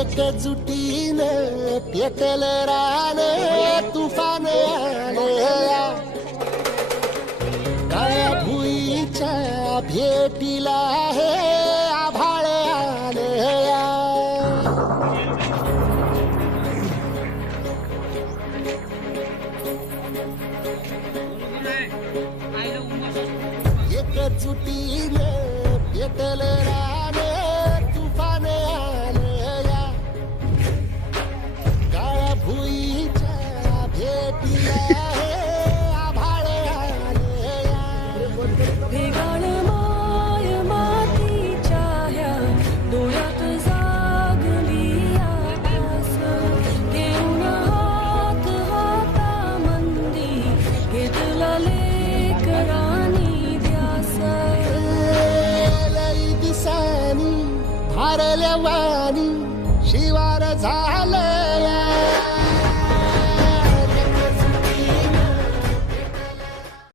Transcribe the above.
एकजुटीनं पेटल रान तुफान आलया काळ्या भुईच्या भेटीला हे आभाळ आलया एकजुटीनं पेटल रान तुफान आलया काळ्या भुईच्या भेटीला हे आभाळ आलया भेगाळ माय मातीच्या ह्या डोळ्यात जागली आस घेऊन हात हातामंदी घेतला लेकरांनी ध्यास लई दिसानी भारल्या वाणी शिवार झालया